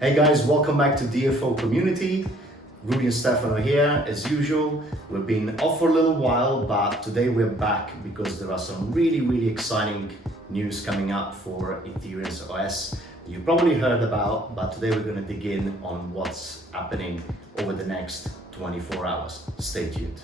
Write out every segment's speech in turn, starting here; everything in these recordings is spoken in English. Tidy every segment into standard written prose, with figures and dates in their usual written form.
Hey guys, welcome back to DFO Community. Rudy and Stefano here, as usual. We've been off for a little while, but today we're back because there are some really exciting news coming up for EthereansOS you probably heard about, but today we're going to dig in on what's happening over the next 24 hours. Stay tuned.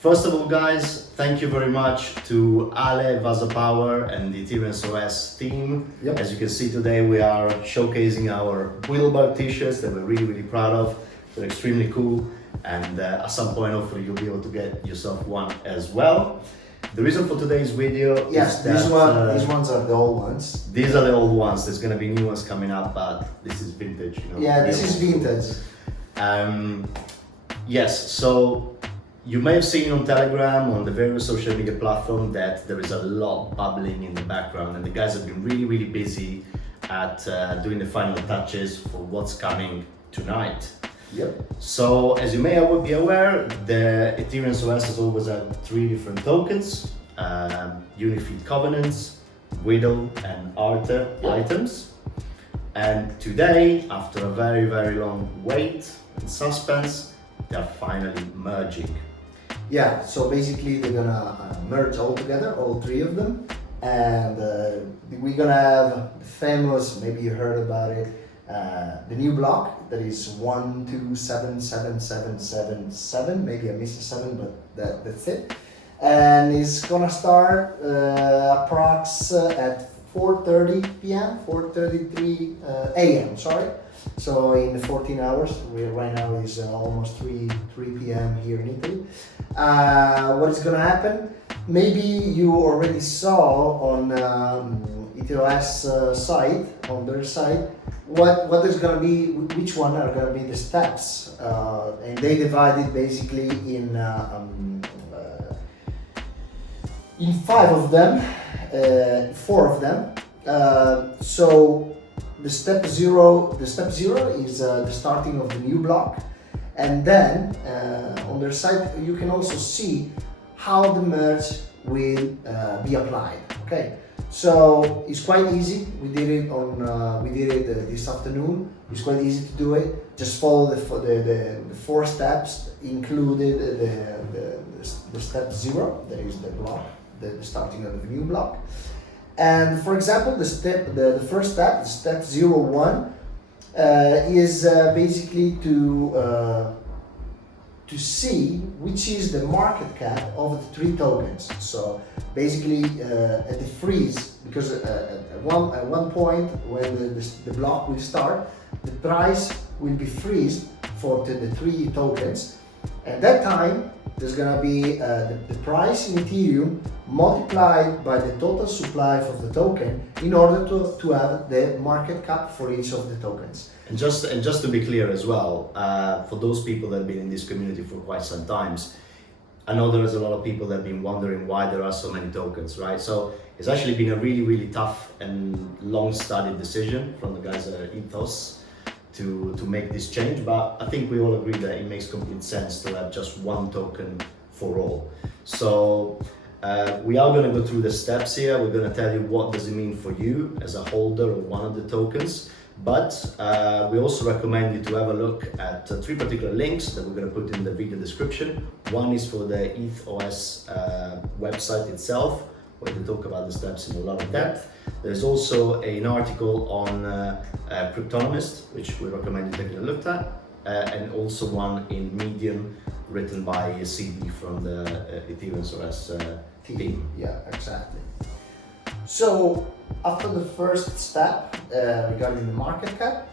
First of all, guys, thank you very much to Ale, Vasapower, and the EthereansOS team. Yep. As you can see today, we are showcasing our Buidl Arte t-shirts that we're really proud of. They're extremely cool, and at some point, hopefully, you'll be able to get yourself one as well. The reason for today's video Yes, is that these ones are the old ones. these are the old ones. There's going to be new ones coming up, but this is vintage. You know, Yeah, this is vintage. Yes, so you may have seen on Telegram, on the various social media platforms, that there is a lot bubbling in the background, and the guys have been really busy at doing the final touches for what's coming tonight. Yep. So, as you may be aware, the EthereansOS has always had three different tokens: Unifi covenants, Buidl, and Arte items. And today, after a very long wait and suspense, they are finally merging. Yeah, so basically they're gonna merge all together, all three of them, and we're gonna have the famous, maybe you heard about it, the new block that is 1277777. Maybe I missed a 7, but that's it. And it's gonna start approx at 4:30 p.m., 4:33 a.m. Sorry. So in 14 hours, right now is almost 3 p.m. here in Italy. What is gonna happen? Maybe you already saw on EthereansOS site, on their site, what is gonna be, which one are gonna be the steps, and they divided basically in 5 of them, 4 of them. So the step zero is the starting of the new block, and then on their site you can also see how the merge will be applied. Okay, so it's quite easy. We did it this afternoon. It's quite easy to do it. Just follow the 4 steps, included the step 0, that is the block, the starting of the new block. And for example, the first step, step 01, is basically to see which is the market cap of the 3 tokens. So basically at the freeze, because at one point when the block will start, the price will be freezed for the 3 tokens. At that time, there's gonna be the price in Ethereum multiplied by the total supply of the token in order to have the market cap for each of the tokens. And just to be clear as well, for those people that have been in this community for quite some times, I know there's a lot of people that have been wondering why there are so many tokens, right? So it's actually been a really tough and long-studied decision from the guys at Ethos to make this change, but I think we all agree that it makes complete sense to have just one token for all. So we are going to go through the steps here. We're going to tell you what does it mean for you as a holder of one of the tokens, but we also recommend you to have a look at 3 particular links that we're going to put in the video description. One is for the EthOS website itself, where they talk about the steps in a lot of depth. There's also an article on Cryptonomist, which we recommend you taking a look at, and also one in Medium written by CD from the EthereansOS team. Yeah, exactly. So after the first step regarding the market cap,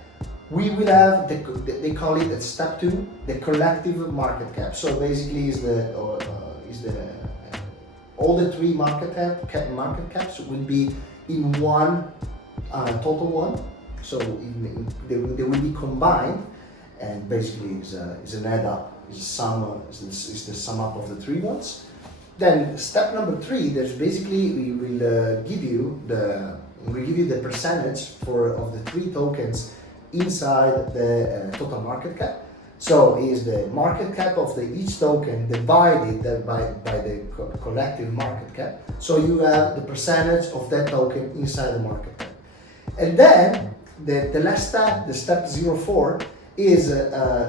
we will have they call it at step 2 the collective market cap. So basically is all the 3 market caps will be in one total one. So they will be combined, and basically is an add up, is the sum up of the 3 ones. Then step number 3, there's basically we will give you the percentage of the 3 tokens inside the total market cap. So is the market cap of each token divided by the collective market cap. So you have the percentage of that token inside the market cap. And then the last step, the step 04, is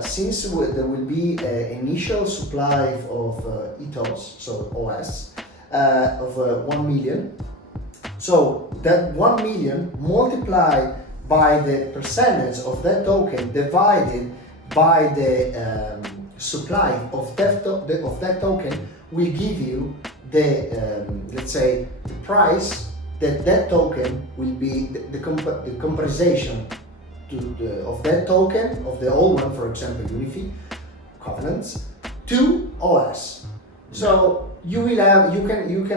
since there will be an initial supply of ethos, so OS, of 1 million. So that 1 million multiplied by the percentage of that token divided by the supply of that token will give you the let's say the price that token will be the compensation of that token of the old one, for example Unifi covenants, to OS. So you can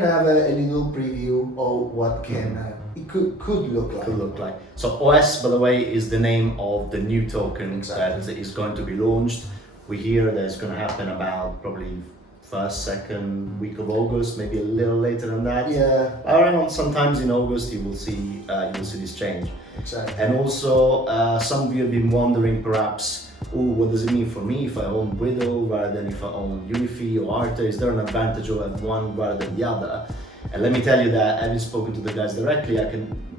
have a little preview of what it could look like. Could look like. So OS, by the way, is the name of the new token that is going to be launched. We hear that it's going to happen about probably first, second week of August, maybe a little later than that. Yeah. Around sometimes in August you will see this change. Exactly. And also some of you have been wondering perhaps, what does it mean for me if I own Buidl rather than if I own Unifi or Arte? Is there an advantage of having one rather than the other? And let me tell you that having spoken to the guys directly,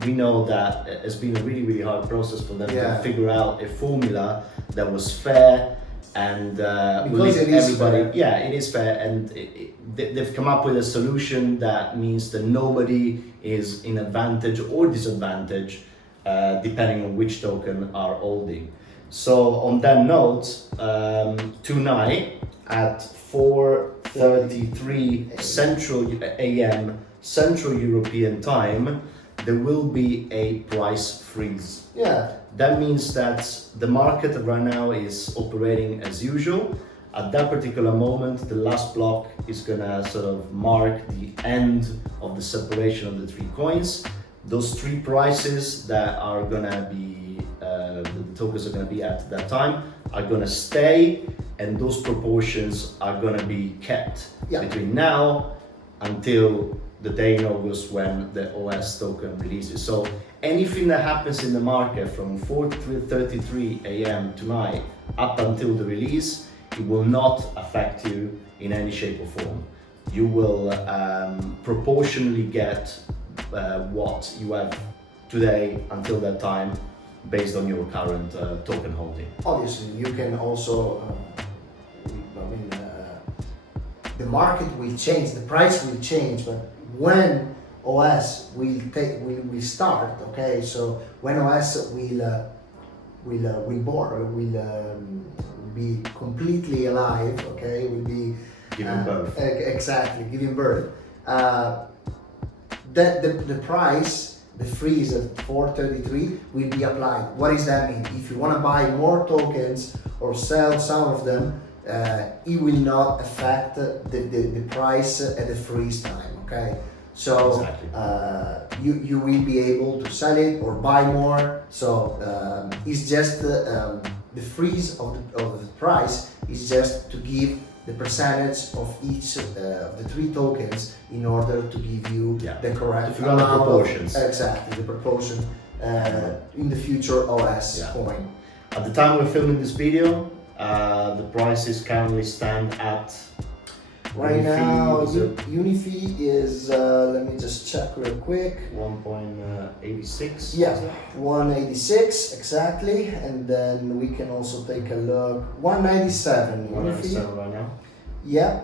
we know that it's been a really, really hard process for them to figure out a formula that was fair and because it is everybody. Fair. Yeah, it is fair, and they've come up with a solution that means that nobody is in advantage or disadvantage depending on which token are holding. So on that note, tonight at 4:33 AM Central European Time, there will be a price freeze. Yeah. That means that the market right now is operating as usual. At that particular moment, the last block is gonna sort of mark the end of the separation of the three coins. Those three prices that are gonna be the tokens are gonna be at that time are gonna stay, and those proportions are gonna be kept between now until the day in August when the OS token releases. So anything that happens in the market from 4:33 AM tonight up until the release, it will not affect you in any shape or form. You will proportionally get what you have today until that time based on your current token holding. Obviously, you can also, the market will change, the price will change, but when OS will start, okay, so when OS will be completely alive, okay, will be Giving birth. Exactly, giving birth. That the price, the freeze at 4:33 will be applied. What does that mean? If you want to buy more tokens or sell some of them, it will not affect the price at the freeze time. Okay, so Exactly. You will be able to sell it or buy more. So it's just the freeze of the price is just to give the percentage of each of the three tokens in order to give you the correct amount. The proportions. Exactly, the proportion in the future OS coin. At the time we're filming this video, the prices currently stand at right now. Unifi is let me just check real quick. 1.86. Yeah, 186 exactly, and then we can also take a look. 197. Unifi. 197 right now. Yeah,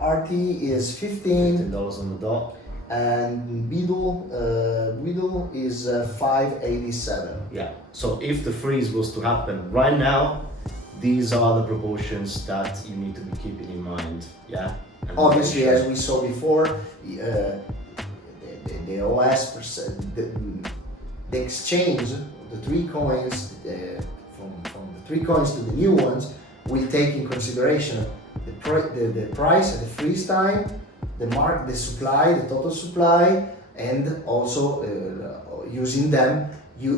RT is $15 on the dot. And Buidl is 587. Yeah. So if the freeze was to happen right now, these are the proportions that you need to be keeping in mind. Yeah. And obviously, as we saw before, the OS the exchange of the three coins from the three coins to the new ones will take in consideration the price at the freeze time, the supply, the total supply, and also using them, you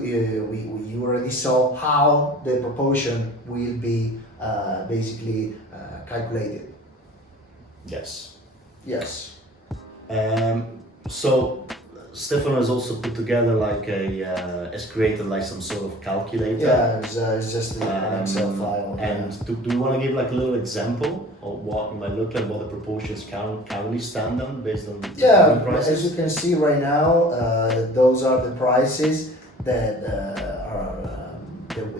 already saw how the proportion will be basically calculated. Yes. Yes. So Stefano has also put together like has created like some sort of calculator. Yeah, it's just an Excel file. And do you want to give like a little example of what it might look like, what the proportions currently stand on based on Yeah, prices? as you can see right now, those are the prices that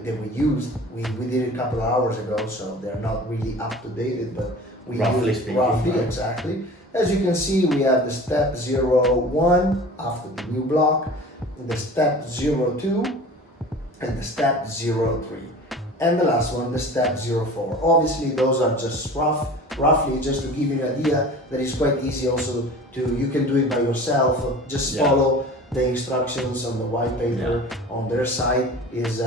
that we used. We did it a couple of hours ago, so they're not really up to date, but we Roughly used speaking, roughly right? exactly. As you can see, we have the step 01 after the new block, the step 02, and the step 03. And the last one, the step 04. Obviously, those are just roughly just to give you an idea that is quite easy also you can do it by yourself. Just follow the instructions on the white paper on their site. Is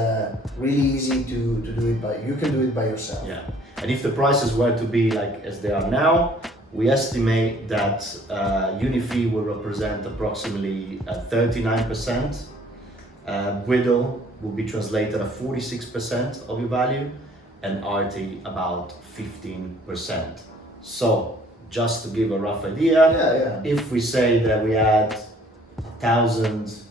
really easy to do it you can do it by yourself. Yeah, and if the prices were to be like as they are now, we estimate that Unifi will represent approximately 39%. Buidl will be translated at 46% of your value, and Arte about 15%. So, just to give a rough idea, if we say that we had 1,000,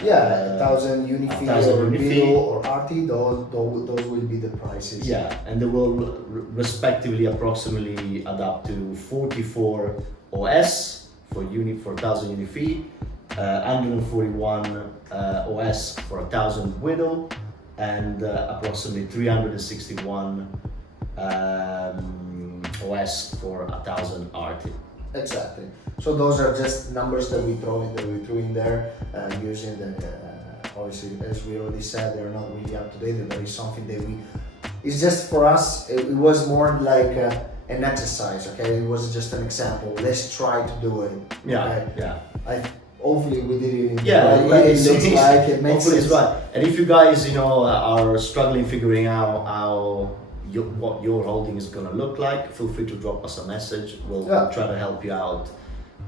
1,000 Unifi or Buidl or Arte, those will be the prices. Yeah, and they will respectively approximately add up to 44 OS for 1,000 Unifi, 141 OS for 1,000 Buidl, and approximately 361 OS for 1,000 Arte. Exactly. So those are just numbers that we threw in there using the obviously, as we already said, they're not really up to date, but it's something that it's just for us. It was more like an exercise. Okay, it was just an example. Let's try to do it. Hopefully we did it in the right way. It looks like it makes sense. It's right. And if you guys, are struggling figuring out what your holding is going to look like, feel free to drop us a message. We'll try to help you out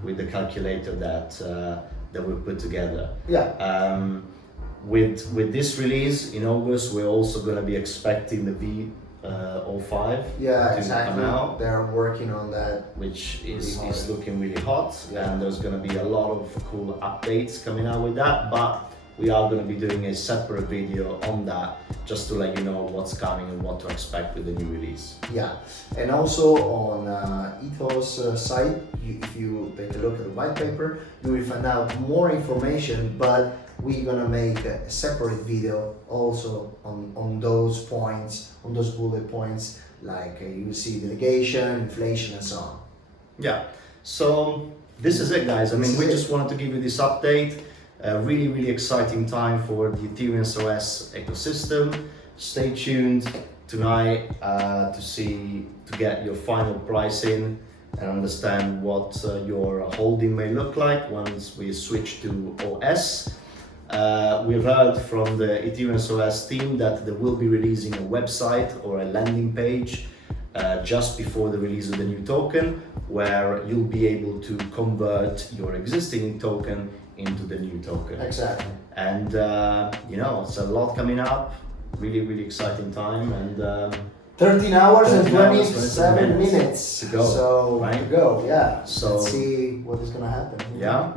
with the calculator that we put together. With this release in August, we're also going to be expecting the V05 to come out. They're working on that, which is looking really hot, and there's going to be a lot of cool updates coming out with that. But we are going to be doing a separate video on that, just to let you know what's coming and what to expect with the new release. Yeah, and also on Ethos site, if you take a look at the white paper, you will find out more information, but we're gonna make a separate video also on those points, on those bullet points, like you see delegation, inflation, and so on. Yeah, so this is it, guys. I mean, we just wanted to give you this update. A really, really exciting time for the EthereansOS ecosystem. Stay tuned tonight to get your final pricing and understand what your holding may look like once we switch to OS. We've heard from the EthereansOS team that they will be releasing a website or a landing page just before the release of the new token, where you'll be able to convert your existing token into the new token. Exactly. And it's a lot coming up. Really, really exciting time. And 13 hours and 27 minutes to go. So right? to go, yeah. So let's see what is gonna happen. Yeah.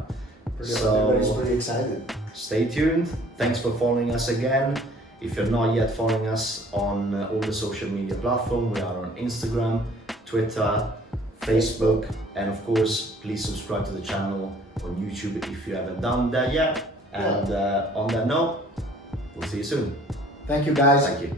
Everybody's pretty excited. Stay tuned. Thanks for following us again. If you're not yet following us on all the social media platforms, we are on Instagram, Twitter, Facebook, and of course, please subscribe to the channel on YouTube if you haven't done that yet. And on that note, we'll see you soon. Thank you, guys. Thank you.